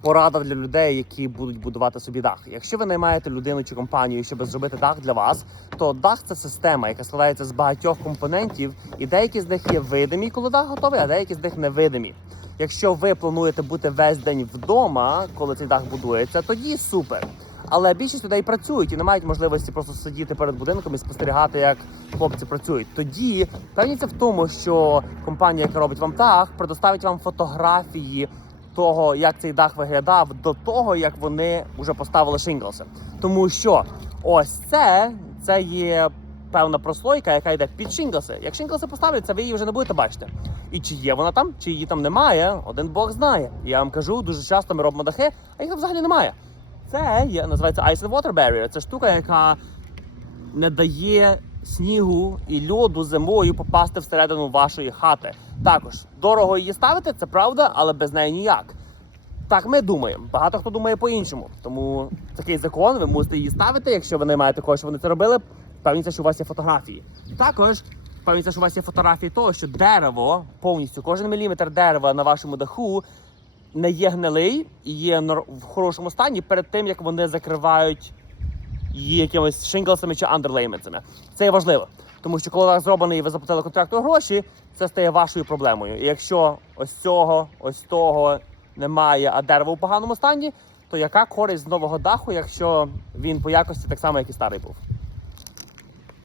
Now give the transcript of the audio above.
порада для людей, які будуть будувати собі дах. Якщо ви наймаєте людину чи компанію, щоб зробити дах для вас, то дах це система, яка складається з багатьох компонентів, і деякі з них є видимі, коли дах готовий, а деякі з них невидимі. Якщо ви плануєте бути весь день вдома, коли цей дах будується, тоді супер. Але більшість людей працюють і не мають можливості просто сидіти перед будинком і спостерігати, як хлопці працюють. Тоді певніться в тому, що компанія, яка робить вам дах, предоставить вам фотографії того, як цей дах виглядав до того, як вони вже поставили шинглси. Тому що ось це, це є певна прослойка, яка йде під шинглси. Як шинглси поставляться, ви її вже не будете бачити. І чи є вона там, чи її там немає, один Бог знає. Я вам кажу, дуже часто ми робимо дахи, а їх там взагалі немає. Це є називається Ice and Water Barrier. Це штука, яка не дає снігу і льоду зимою попасти всередину вашої хати. Також дорого її ставити, це правда, але без неї ніяк. Так ми думаємо. Багато хто думає по-іншому. Тому такий закон, ви мусите її ставити. Якщо ви не маєте кого, що вони це робили, певніться, що у вас є фотографії. Також певніться, що у вас є фотографії того, що дерево повністю, кожен міліметр дерева на вашому даху не є гнилий і є в хорошому стані перед тим, як вони закривають її якимось шинглсами чи андерлейментами. Це є важливо. Тому що коли дах зроблений і ви заплатили контракту гроші, це стає вашою проблемою. І якщо ось цього, ось того немає, а дерево у поганому стані, то яка користь з нового даху, якщо він по якості так само, як і старий був?